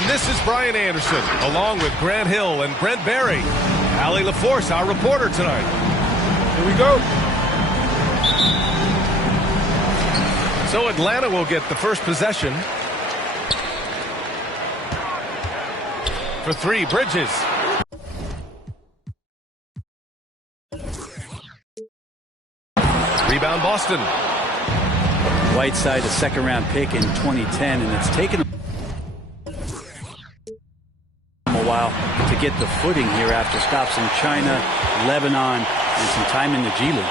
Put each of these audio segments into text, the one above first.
And this is Brian Anderson, along with Grant Hill and Brent Barry. Allie LaForce, our reporter tonight. Here we go. So Atlanta will get the first possession. For three, Bridges. Rebound, Boston. Whiteside, a second-round pick in 2010, and it's taken him a while to get the footing here after stops in China, Lebanon, and some time in the G League.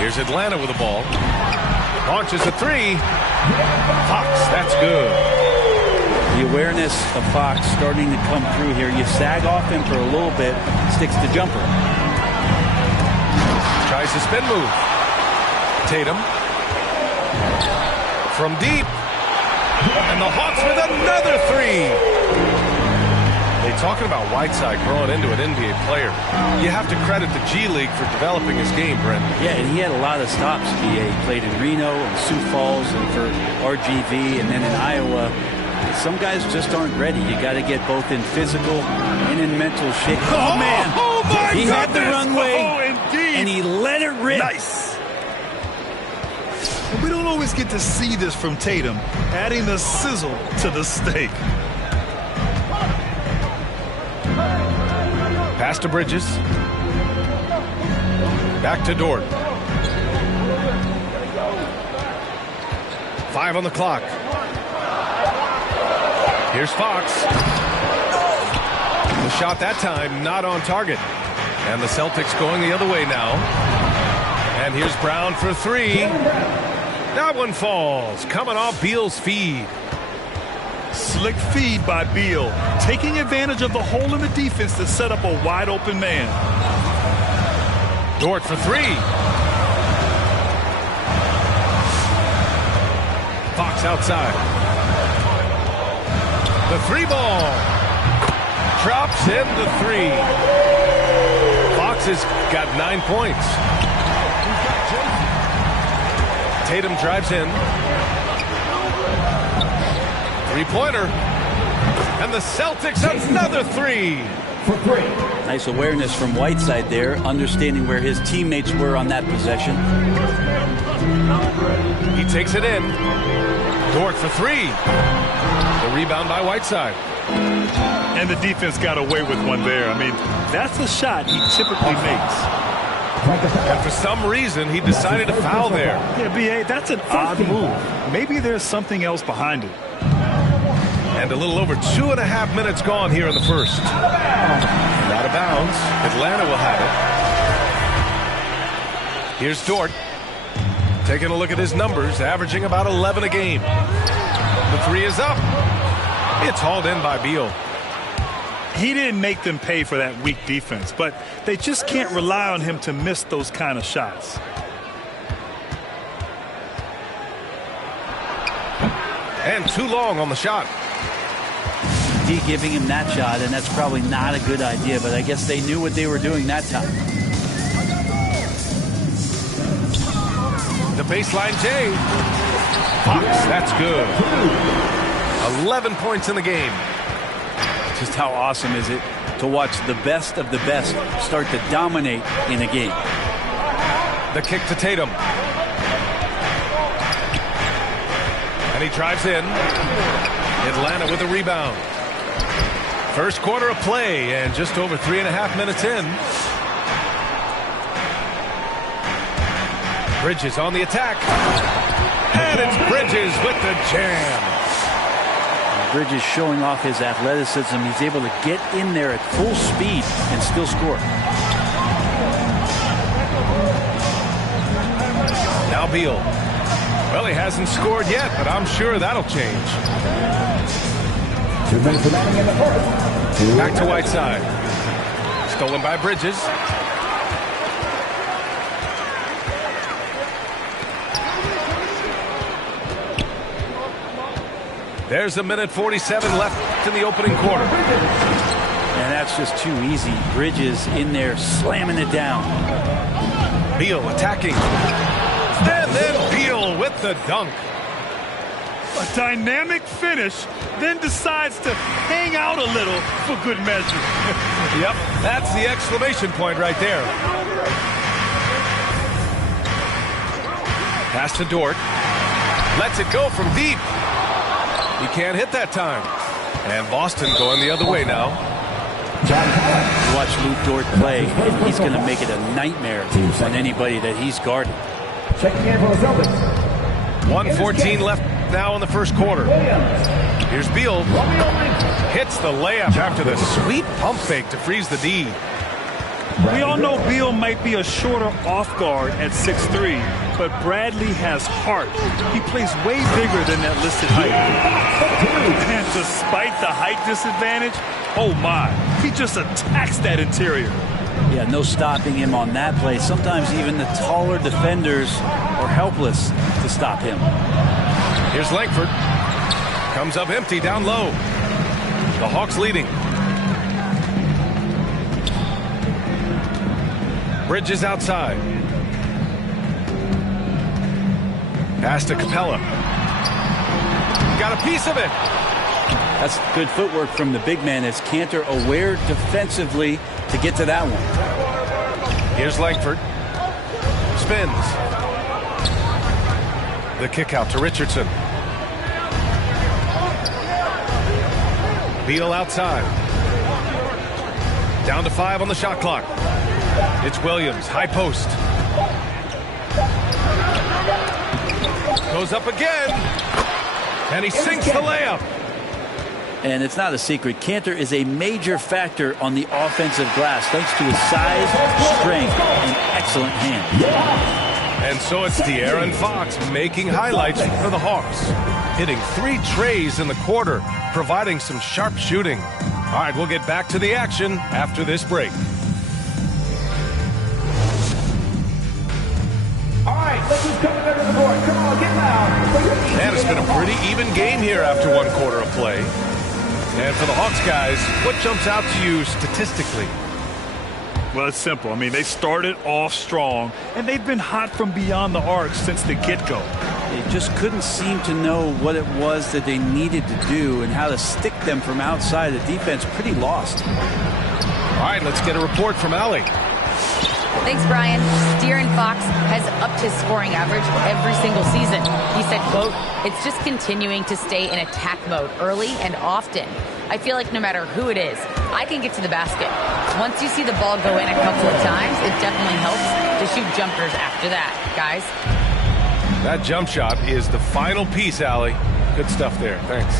Here's Atlanta with the ball. Launches a three. Fox, that's good. The awareness of Fox starting to come through here. You sag off him for a little bit, sticks the jumper. Tries the spin move. Tatum. From deep. And the Hawks with another three. They're talking about Whiteside growing into an NBA player. You have to credit the G League for developing his game, Brent. Yeah, and he had a lot of stops. He played in Reno and Sioux Falls and for RGV and then in Iowa. Some guys just aren't ready. You got to get both in physical and in mental shape. Oh, man. Oh, my He goodness. had the runway, and he let it rip. Nice. And we don't always get to see this from Tatum, adding the sizzle to the steak. Pass to Bridges. Back to Dort. 5 on the clock. Here's Fox. The shot that time not on target. And the Celtics going the other way now. And here's Brown for three. That one falls. Coming off Beal's feed. Slick feed by Beal, taking advantage of the hole in the defense to set up a wide open man. Dort for three. Fox outside. The three ball. Drops in the three. Fox has got 9 points. Tatum drives in. Three-pointer. And the Celtics another three. Nice awareness from Whiteside there, understanding where his teammates were on that possession. He takes it in. Dort for three. The rebound by Whiteside. And the defense got away with one there. I mean, that's a shot he typically makes. And for some reason, he decided to foul there. Yeah, B.A., that's an odd move. Maybe there's something else behind it. And a little over 2.5 minutes gone here in the first. Out of bounds. Atlanta will have it. Here's Dort. Taking a look at his numbers, averaging about 11 a game. The three is up. It's hauled in by Beal. He didn't make them pay for that weak defense, but they just can't rely on him to miss those kind of shots. And too long on the shot. D giving him that shot, and that's probably not a good idea, but I guess they knew what they were doing that time. The baseline J. Fox, that's good. 11 points in the game. Just how awesome is it to watch the best of the best start to dominate in a game. The kick to Tatum. And he drives in. Atlanta with a rebound. First quarter of play and just over 3.5 minutes in. Bridges on the attack. And it's Bridges with the jam. Bridges showing off his athleticism. He's able to get in there at full speed and still score. Now Beal. Well, he hasn't scored yet, but I'm sure that'll change. 2 minutes remaining in the fourth. Back to Whiteside. Stolen by Bridges. There's 1:47 left in the opening quarter. And that's just too easy. Bridges in there slamming it down. Beal attacking. And then Beal with the dunk. A dynamic finish, then decides to hang out a little for good measure. Yep, that's the exclamation point right there. Pass to Dort. Lets it go from deep. He can't hit that time. And Boston going the other way now. Watch Luke Dort play, and he's going to make it a nightmare on anybody that he's guarding. Checking in for the Celtics. 1:14 left now in the first quarter. Here's Beal. Hits the layup after the sweet pump fake to freeze the D. We all know Beal might be a shorter off guard at 6'3", but Bradley has heart. He plays way bigger than that listed height. And despite the height disadvantage, oh my, he just attacks that interior. Yeah, no stopping him on that play. Sometimes even the taller defenders are helpless to stop him. Here's Langford. Comes up empty down low. The Hawks leading. Bridges outside. Pass to Capella. Got a piece of it. That's good footwork from the big man as Kanter aware defensively to get to that one. Here's Langford. Spins. The kick out to Richardson. Beal outside. Down to 5 on the shot clock. It's Williams, high post. Goes up again. And he sinks the layup. And it's not a secret. Kanter is a major factor on the offensive glass thanks to his size, strength, and excellent hands. And so it's De'Aaron Fox making highlights for the Hawks. Hitting 3 trays in the quarter, providing some sharp shooting. All right, we'll get back to the action after this break. All right, let's just come under the board. Come on, get loud. And it's been a pretty even game here after 1 quarter of play. And for the Hawks guys, what jumps out to you statistically? Well, it's simple. I mean, they started off strong, and they've been hot from beyond the arc since the get-go. They just couldn't seem to know what it was that they needed to do and how to stick them from outside. The defense pretty lost. All right, let's get a report from Allie. Thanks, Brian. De'Aaron Fox has upped his scoring average every single season. He said, quote, "It's just continuing to stay in attack mode early and often. I feel like no matter who it is, I can get to the basket. Once you see the ball go in a couple of times, it definitely helps to shoot jumpers after that, guys." That jump shot is the final piece, Allie. Good stuff there. Thanks.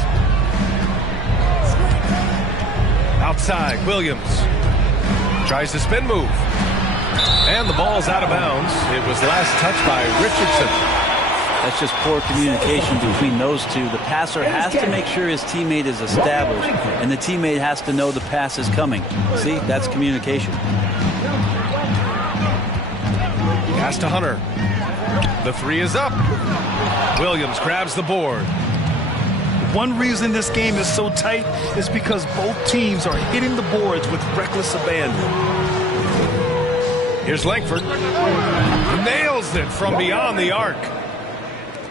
Outside, Williams. Tries the spin move. And the ball's out of bounds. It was last touched by Richardson. That's just poor communication between those two. The passer has to make sure his teammate is established, and the teammate has to know the pass is coming. See, that's communication. Pass to Hunter. The 3 is up. Williams grabs the board. One reason this game is so tight is because both teams are hitting the boards with reckless abandon. Here's Langford. Nails it from beyond the arc.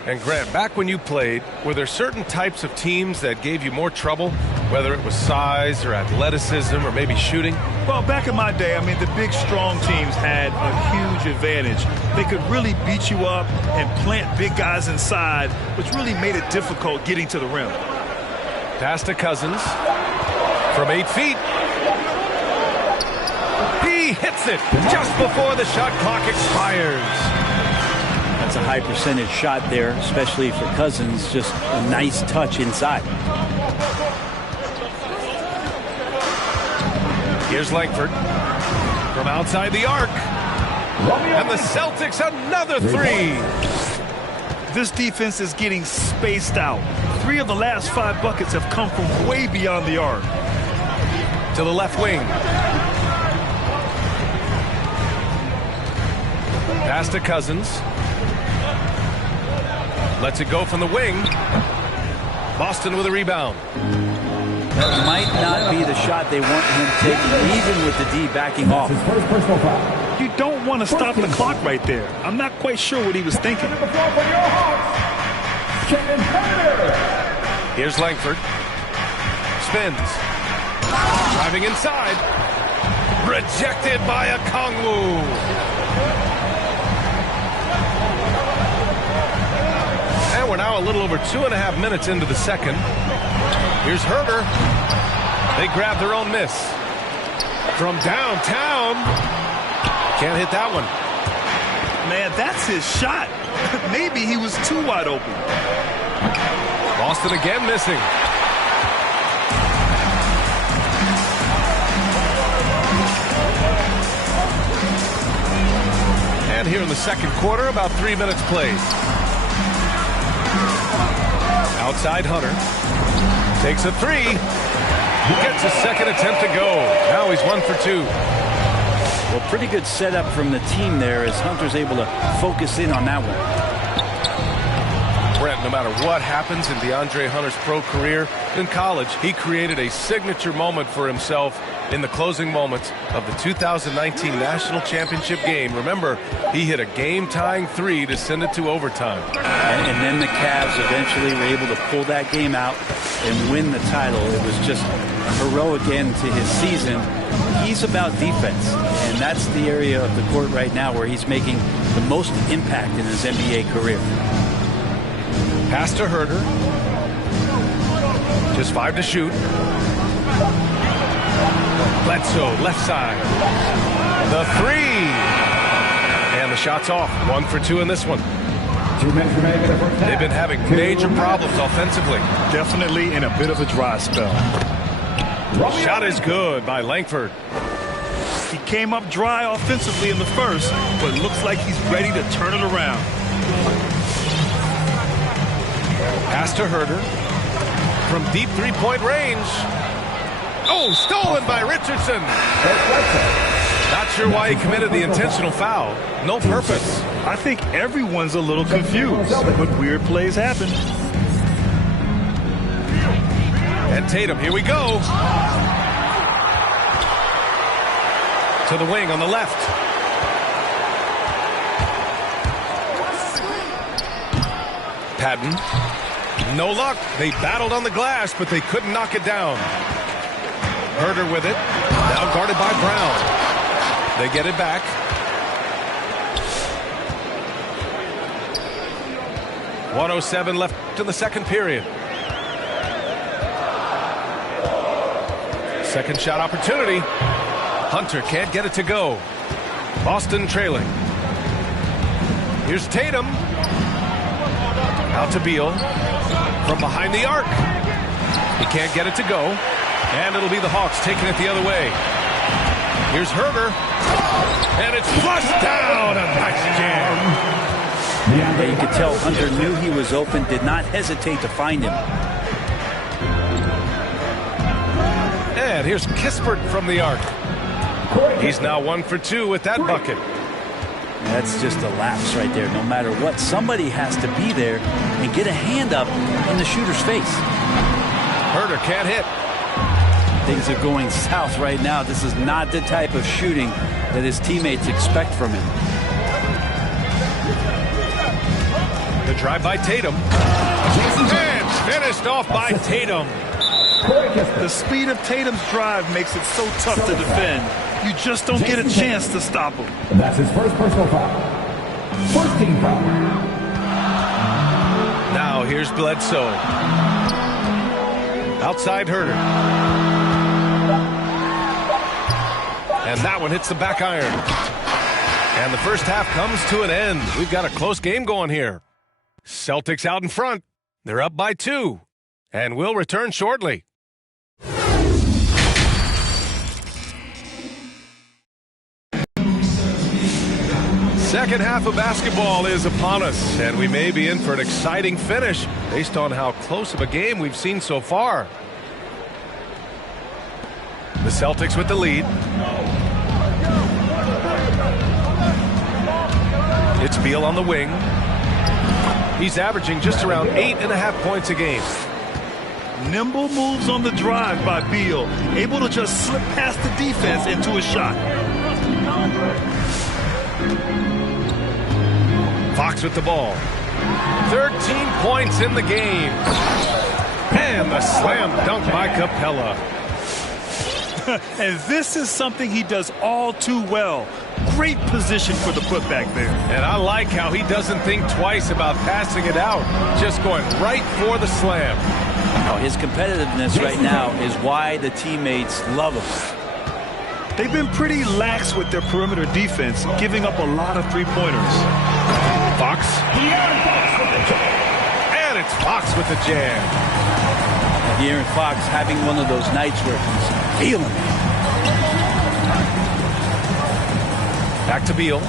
And Grant, back when you played, were there certain types of teams that gave you more trouble, whether it was size or athleticism or maybe shooting? Well, back in my day, I mean, the big, strong teams had a huge advantage. They could really beat you up and plant big guys inside, which really made it difficult getting to the rim. Pass to Cousins from 8 feet. He hits it just before the shot clock expires. That's a high percentage shot there, especially for Cousins. Just a nice touch inside. Here's Langford from outside the arc. And the Celtics another 3. This defense is getting spaced out. 3 of the last 5 buckets have come from way beyond the arc. To the left wing. Pass to Cousins. Lets it go from the wing. Boston with a rebound. That might not be the shot they want him taking, even with the D backing off. You don't want to stop the clock right there. I'm not quite sure what he was thinking. Here's Langford. Spins. Driving inside. Rejected by Okongwu. And we're now a little over 2.5 minutes into the second. Here's Herder. They grab their own miss. From downtown. Can't hit that one. Man, that's his shot. Maybe he was too wide open. Boston again missing. And here in the second quarter, about 3 minutes played. Outside Hunter. Takes a three. Gets a second attempt to go. Now he's 1 for 2. Well, pretty good setup from the team there as Hunter's able to focus in on that one. Brent, no matter what happens in DeAndre Hunter's pro career, in college, he created a signature moment for himself in the closing moments of the 2019 National Championship game. Remember, he hit a game-tying three to send it to overtime. And then the Cavs eventually were able to pull that game out and win the title. It was just a heroic end to his season. He's about defense, and that's the area of the court right now where he's making the most impact in his NBA career. Pass to Herder. Just 5 to shoot. Bledsoe, left side. The three. And the shot's off. 1 for 2 in this one. 2 minutes remaining in the first half. They've been having major problems offensively. Definitely in a bit of a dry spell. Shot is good by Langford. He came up dry offensively in the first, but looks like he's ready to turn it around. Pass to Herder. From deep three-point range. Oh, stolen by Richardson. Not sure why he committed the intentional foul. No purpose. I think everyone's a little confused, but weird plays happen. And Tatum, here we go. To the wing on the left. Patton. No luck. They battled on the glass, but they couldn't knock it down. Herder with it. Now guarded by Brown. They get it back. .107 left in the second period. Second shot opportunity. Hunter can't get it to go. Boston trailing. Here's Tatum. Out to Beal. From behind the arc. He can't get it to go. And it'll be the Hawks taking it the other way. Here's Herder. And it's flushed down. A nice jam. Yeah, you could tell Hunter knew he was open, did not hesitate to find him. And here's Kispert from the arc. He's now 1 for 2 with that bucket. That's just a lapse right there. No matter what, somebody has to be there and get a hand up in the shooter's face. Herder can't hit. Things are going south right now. This is not the type of shooting that his teammates expect from him. The drive by Tatum. And finished off by Tatum. The speed of Tatum's drive makes it so tough to defend. You just don't get a chance to stop him. That's his first personal foul. First team foul. Now here's Bledsoe. Outside Herder. And that one hits the back iron. And the first half comes to an end. We've got a close game going here. Celtics out in front. They're up by 2. And we'll return shortly. Second half of basketball is upon us, and we may be in for an exciting finish based on how close of a game we've seen so far. The Celtics with the lead. It's Beal on the wing. He's averaging just around 8.5 points a game. Nimble moves on the drive by Beal, able to just slip past the defense into a shot. Fox with the ball. 13 points in the game. And the slam dunk by Capella. And this is something he does all too well. Great position for the putback there. And I like how he doesn't think twice about passing it out. Just going right for the slam. Oh, his competitiveness right now is why the teammates love him. They've been pretty lax with their perimeter defense, giving up a lot of three-pointers. Fox. And it's Fox with the jam. De'Aaron Fox having one of those nights where he's feeling it. Back to Beal.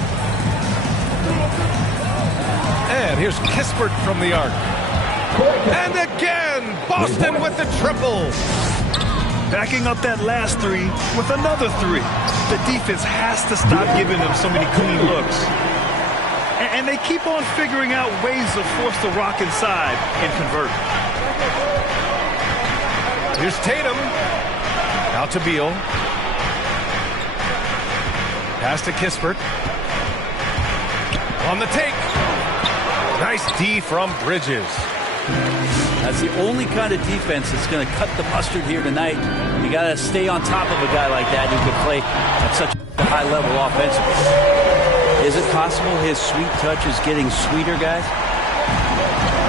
And here's Kispert from the arc. And again, Boston with the triple. Backing up that last three with another three. The defense has to stop giving them so many clean looks. And they keep on figuring out ways to force the rock inside and convert. Here's Tatum. Out to Beal. Pass to Kispert. On the take. Nice D from Bridges. That's the only kind of defense that's going to cut the mustard here tonight. You got to stay on top of a guy like that who can play at such a high level offensively. Is it possible his sweet touch is getting sweeter, guys?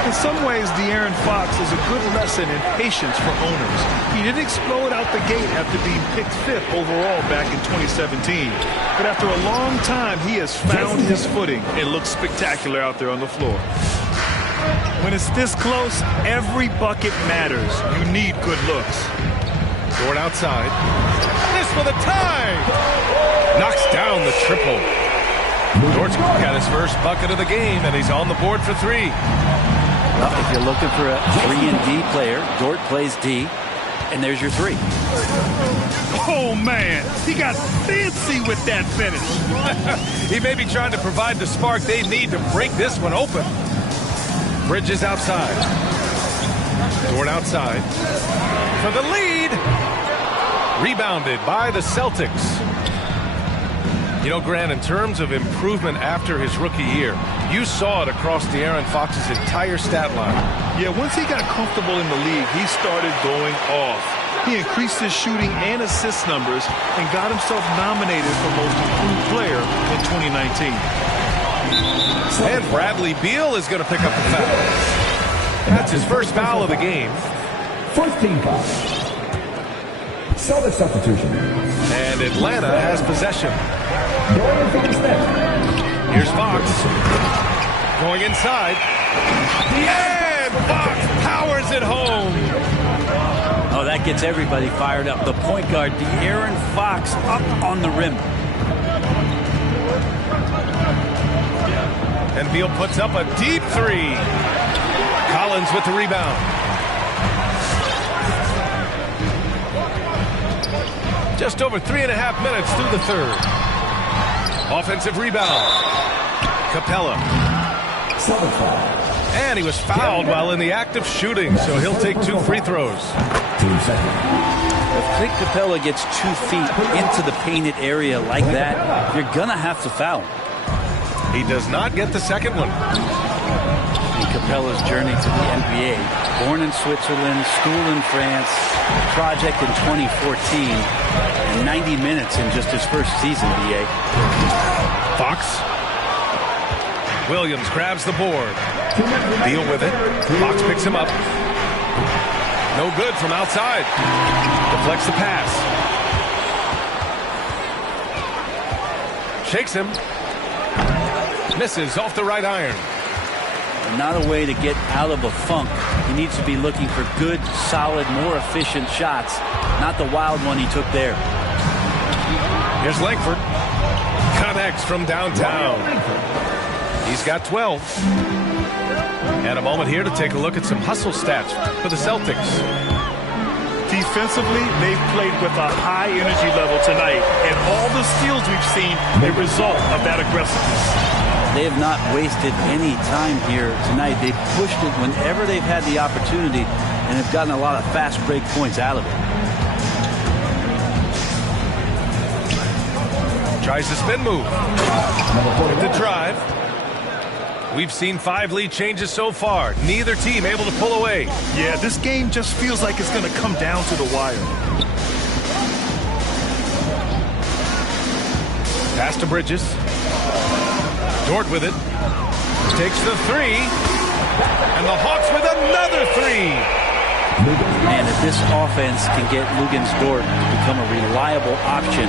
In some ways, De'Aaron Fox is a good lesson in patience for owners. He didn't explode out the gate after being picked 5th overall back in 2017. But after a long time, he has found his footing and looks spectacular out there on the floor. When it's this close, every bucket matters. You need good looks. Dort outside. This for the tie. Knocks down the triple. Dort's got his first bucket of the game, and he's on the board for 3. Well, if you're looking for a 3-and-D player, Dort plays D, and there's your 3. Oh, man. He got fancy with that finish. He may be trying to provide the spark they need to break this one open. Bridges outside. Dort outside. For the lead. Rebounded by the Celtics. You know, Grant, in terms of improvement after his rookie year, you saw it across De'Aaron Fox's entire stat line. Yeah, once he got comfortable in the league, he started going off. He increased his shooting and assist numbers and got himself nominated for Most Improved Player in 2019. And Bradley Beal is going to pick up the foul. That's his first foul of the game. First team foul. Celtics substitution. And Atlanta has possession. Dorian Finney-Smith. Here's Fox. Going inside. And Fox powers it home. Oh, that gets everybody fired up. The point guard, De'Aaron Fox, up on the rim. And Beal puts up a deep 3. Collins with the rebound. Just over 3.5 minutes through the third. Offensive rebound. Capella. And he was fouled while in the act of shooting, so he'll take 2 free throws. If Clint Capella gets 2 feet into the painted area like that, you're going to have to foul him. He does not get the second one. In Capella's journey to the NBA, born in Switzerland, school in France, project in 2014, and 90 minutes in just his first season, BA. Fox. Williams grabs the board. Beal with it. Fox picks him up. No good from outside. Deflects the pass. Shakes him. Misses off the right iron. Not a way to get out of a funk. He needs to be looking for good, solid, more efficient shots. Not the wild one he took there. Here's Langford. Connects from downtown. He's got 12. And a moment here to take a look at some hustle stats for the Celtics. Defensively, they've played with a high energy level tonight, and all the steals we've seen a result of that aggressiveness. They have not wasted any time here tonight. They've pushed it whenever they've had the opportunity and have gotten a lot of fast break points out of it. Tries the spin move. The drive. We've seen 5 lead changes so far. Neither team able to pull away. Yeah, this game just feels like it's going to come down to the wire. Pass to Bridges. Dort with it. Takes the 3. And the Hawks with another 3. Man, if this offense can get Luguentz Dort to become a reliable option,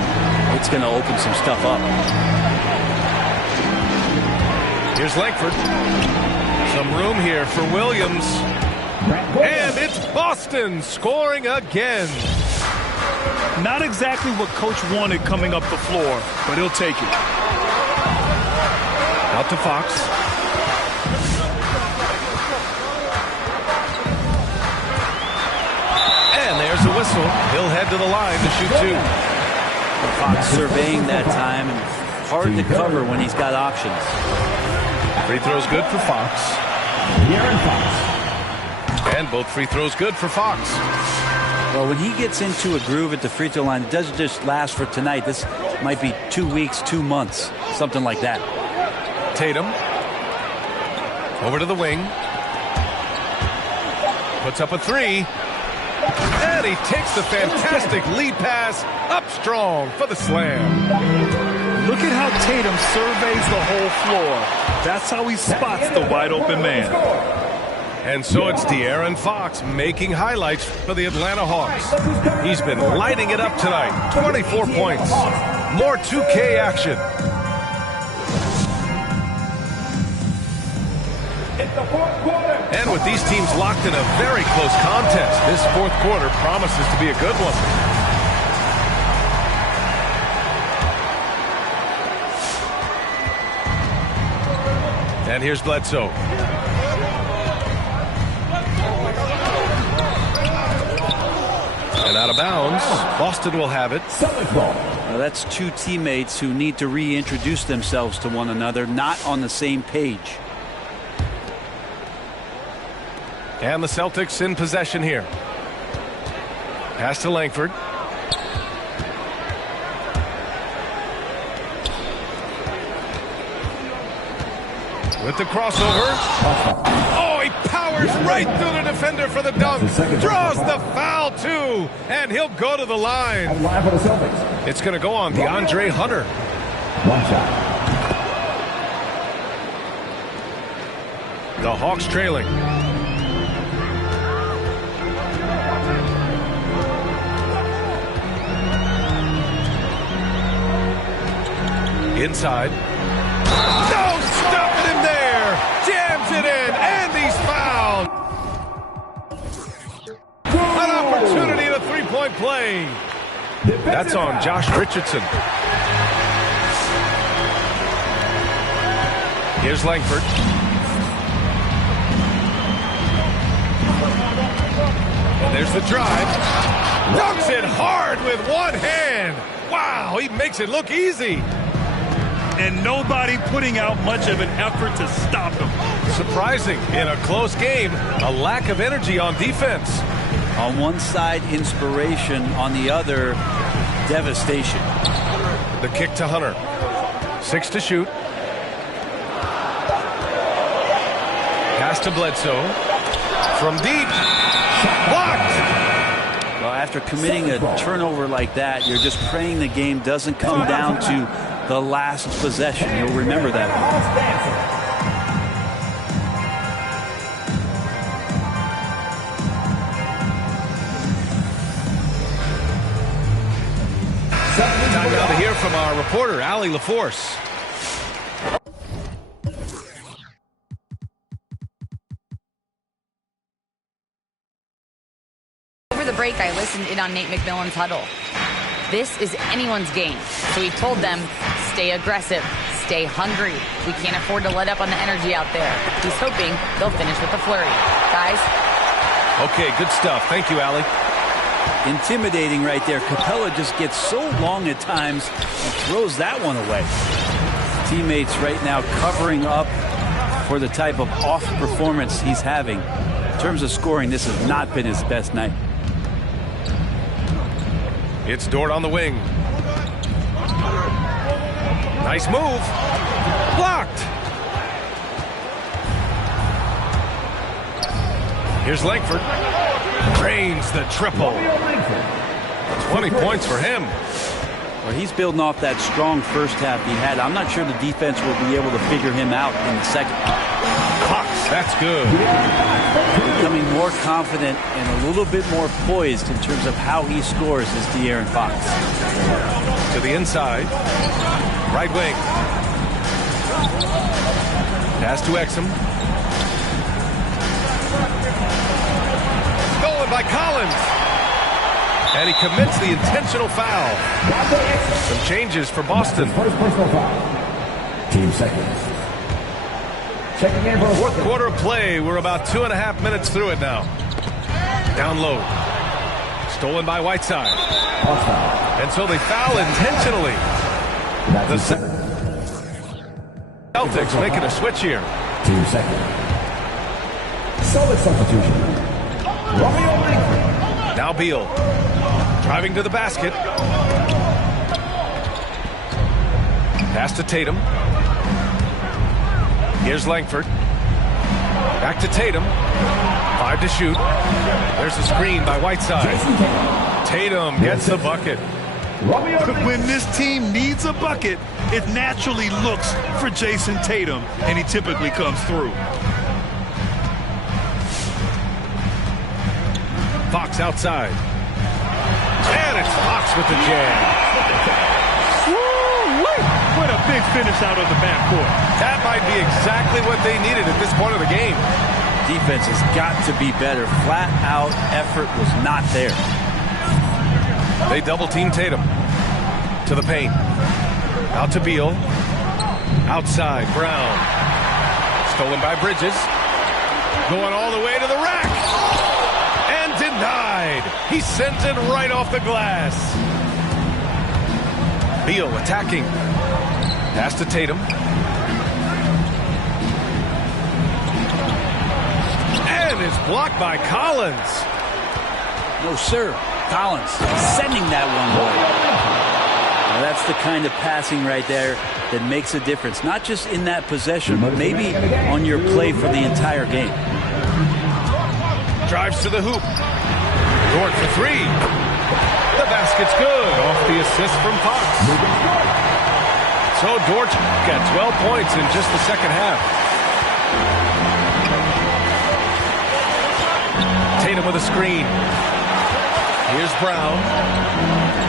it's going to open some stuff up. Here's Langford. Some room here for Williams. And it's Boston scoring again. Not exactly what Coach wanted coming up the floor, but he'll take it. Out to Fox. And there's a whistle. He'll head to the line to shoot 2. Fox surveying that time, and hard to cover when he's got options. Free throws good for Fox. De'Aaron Fox. And both free throws good for Fox. Well, when he gets into a groove at the free throw line, it doesn't just last for tonight. This might be 2 weeks, 2 months, something like that. Tatum. Over to the wing. Puts up a 3. And he takes the fantastic lead pass up strong for the slam. Look at how Tatum surveys the whole floor. That's how he spots the wide open man. And so it's De'Aaron Fox making highlights for the Atlanta Hawks. He's been lighting it up tonight. 24 points. More 2K action. And with these teams locked in a very close contest, this 4th quarter promises to be a good one. And here's Bledsoe. And out of bounds. Boston will have it. Now that's 2 teammates who need to reintroduce themselves to one another, not on the same page. And the Celtics in possession here. Pass to Langford. With the crossover. Oh, he powers right through the defender for the dunk. Draws the foul, too. And he'll go to the line. For the Celtics. It's going to go on DeAndre Hunter. One shot. The Hawks trailing. Inside. No, stopping him there. Jams it in, and he's fouled. An opportunity at a 3-point play. That's on Josh Richardson. Here's Langford. And there's the drive. Dunks it hard with one hand. Wow, he makes it look easy. And nobody putting out much of an effort to stop him. Surprising in a close game, a lack of energy on defense. On one side, inspiration. On the other, devastation. The kick to Hunter. 6 to shoot. Pass to Bledsoe. From deep. Blocked. Well, after committing a turnover like that, you're just praying the game doesn't come down to the last possession. You'll remember that. Time now to hear from our reporter, Allie LaForce. Over the break, I listened in on Nate McMillan's huddle. This is anyone's game. So he told them, stay aggressive, stay hungry. We can't afford to let up on the energy out there. He's hoping they'll finish with a flurry. Guys? Okay, good stuff. Thank you, Allie. Intimidating right there. Capella just gets so long at times and throws that one away. Teammates right now covering up for the type of off performance he's having. In terms of scoring, this has not been his best night. It's Dort on the wing. Nice move. Blocked. Here's Langford. Drains the triple. 20 points for him. Well, he's building off that strong first half he had. I'm not sure the defense will be able to figure him out in the second. Cox, that's good. Becoming more confident and a little bit more poised in terms of how he scores is De'Aaron Fox. To the inside. Right wing. Pass to Exum. Stolen by Collins. And he commits the intentional foul. Some changes for Boston. First personal foul. Team seconds. Checking in for the Fourth quarter of play. We're about 2.5 minutes through it now. Down low. Stolen by Whiteside. And so they foul intentionally. The Celtics making a switch here. Team second. Solid substitution. Romeo Langford. Now Beal. Driving to the basket. Pass to Tatum. Here's Langford. Back to Tatum. 5 to shoot. There's a screen by Whiteside. Tatum gets the bucket. When this team needs a bucket, it naturally looks for Jason Tatum, and he typically comes through. Fox outside. And it's Fox with the jam. Woo-wee! What a big finish out of the backcourt. That might be exactly what they needed at this point of the game. Defense has got to be better. Flat out effort was not there. They double team Tatum. To the paint. Out to Beal. Outside, Brown. Stolen by Bridges. Going all the way to the rack. And denied. He sends it right off the glass. Beal attacking. Pass to Tatum. And is blocked by Collins. No, sir. Collins sending that one away. Now that's the kind of passing right there that makes a difference. Not just in that possession, but maybe on your play for the entire game. Drives to the hoop. Dort for 3. The basket's good. Off the assist from Fox. So Dort got 12 points in just the second half. Tatum with a screen. Here's Brown.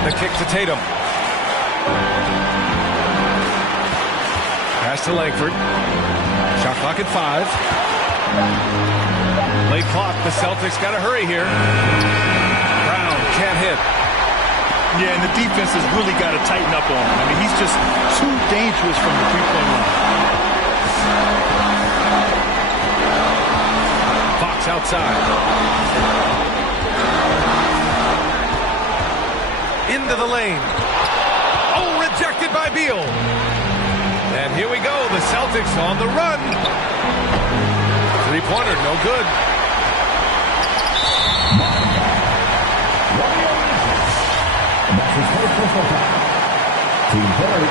The kick to Tatum. Pass to Langford. Shot clock at 5. Late clock. The Celtics got to hurry here. Brown can't hit. Yeah, and the defense has really got to tighten up on him. I mean, he's just too dangerous from the three-point line. Fox outside. Into the lane. Oh, rejected by Beal. And here we go. The Celtics on the run. Three-pointer, no good. That's his first personal foul. Team third.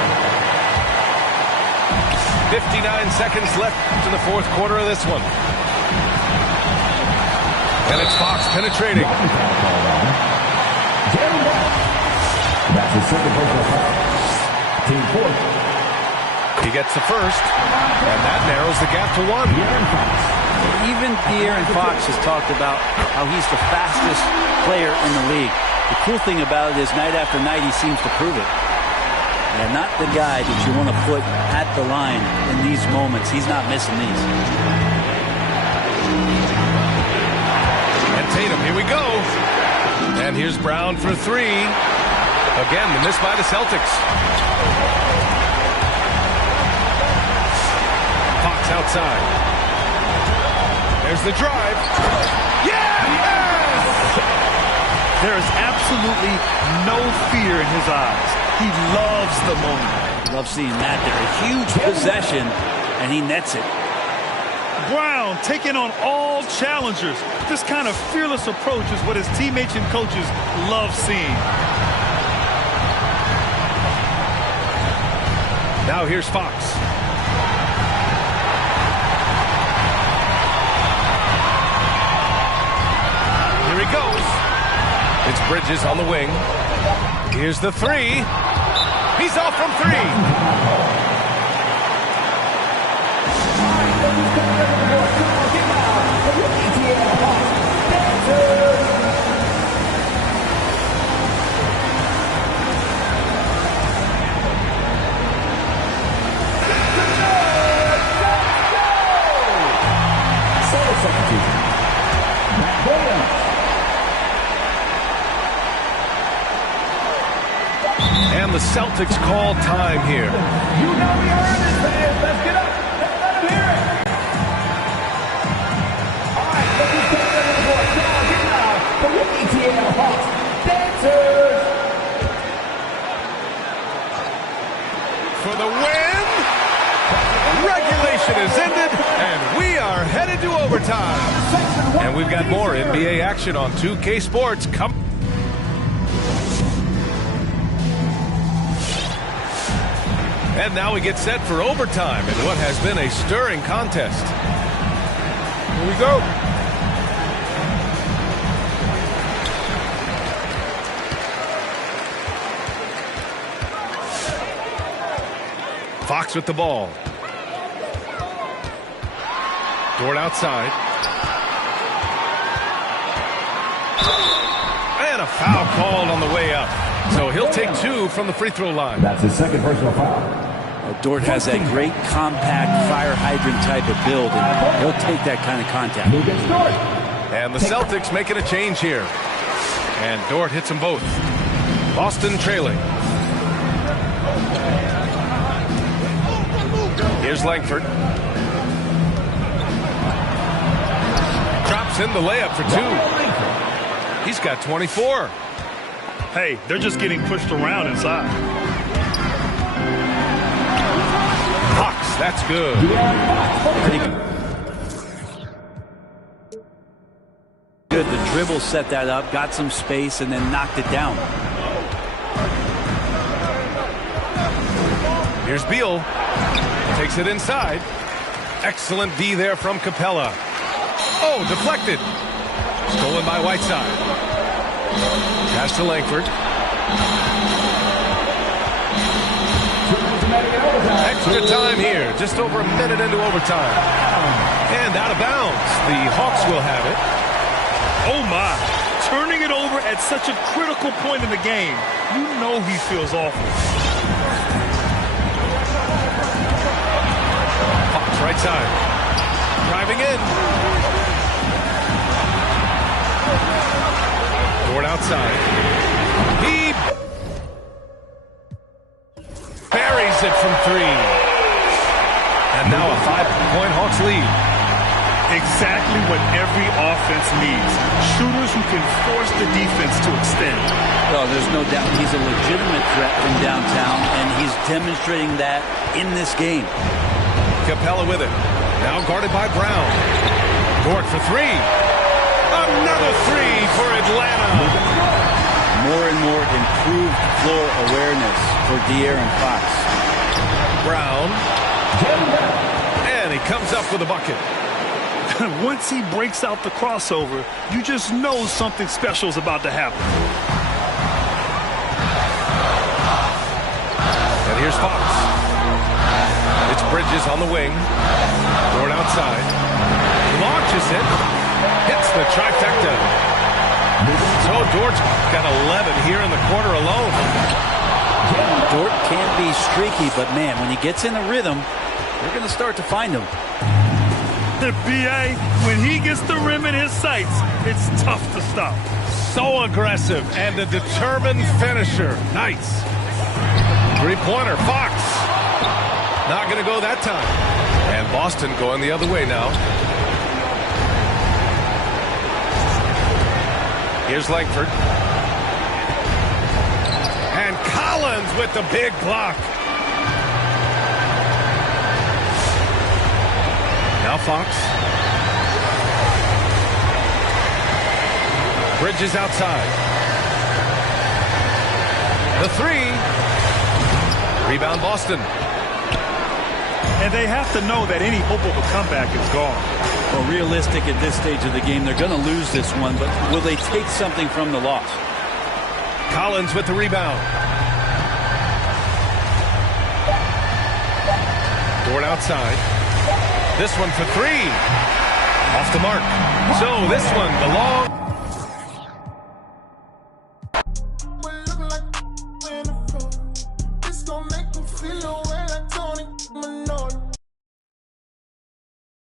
59 seconds left in the fourth quarter of this one. And it's Fox penetrating. That's his second personal foul. Team fourth. He gets the first, and that narrows the gap to 1. Even De'Aaron Fox has talked about how he's the fastest player in the league. The cool thing about it is night after night he seems to prove it. And not the guy that you want to put at the line in these moments. He's not missing these. And Tatum, here we go. And here's Brown for 3. Again, the miss by the Celtics. Fox outside. There's the drive. Yeah! Yes! There is absolutely no fear in his eyes. He loves the moment. Love seeing that there. A huge possession, and he nets it. Brown taking on all challengers. This kind of fearless approach is what his teammates and coaches love seeing. Now here's Fox. Bridges on the wing. Here's the three. He's off from three. And the Celtics call time here. You know we heard this, fans. Let's get up. Let's let them hear it. All right, let's just take it to the board. Come on, get loud for your ETL Hawks dancers. For the win. Regulation is ended, and we are headed to overtime. And we've got more NBA action on 2K Sports. Come. And now we get set for overtime in what has been a stirring contest. Here we go. Fox with the ball. Dort outside. And a foul called on the way up. So he'll take two from the free throw line. That's his second personal foul. Dort has that great compact fire hydrant type of build, and he'll take that kind of contact. And the Celtics making a change here. And Dort hits them both. Boston trailing. Here's Langford. Drops in the layup for two. He's got 24. Hey, they're just getting pushed around inside. Fox, that's good. Good. The dribble set that up, got some space, and then knocked it down. Here's Beal. Takes it inside. Excellent D there from Capella. Oh, deflected. Stolen by Whiteside. Pass to Langford. Extra time here. Just over a minute into overtime. And out of bounds. The Hawks will have it. Oh, my. Turning it over at such a critical point in the game. You know he feels awful. Hawks right side. Driving in. Dort outside. He buries it from three. And now a 5-point Hawks lead. Exactly what every offense needs. Shooters who can force the defense to extend. Well, there's no doubt he's a legitimate threat from downtown, and he's demonstrating that in this game. Capella with it. Now guarded by Brown. Dort for three. Another three for Atlanta. More and more improved floor awareness for De'Aaron Fox. Brown. And he comes up with a bucket. Once he breaks out the crossover, you just know something special is about to happen. And here's Fox. It's Bridges on the wing. Dort outside. Launches it. Hits the trifecta. So Dort's got 11 here in the quarter alone. Dort can be streaky, but man, when he gets in the rhythm, they're going to start to find him. The BA, when he gets the rim in his sights, it's tough to stop. So aggressive and a determined finisher. Nice. Three-pointer, Fox. Not going to go that time. And Boston going the other way now. Here's Langford. And Collins with the big block. Now Fox. Bridges outside. The three. Rebound Boston. And they have to know that any hope of a comeback is gone. Well, realistic at this stage of the game, they're going to lose this one, but will they take something from the loss? Collins with the rebound. Dort outside. This one for three. Off the mark. So this one belongs.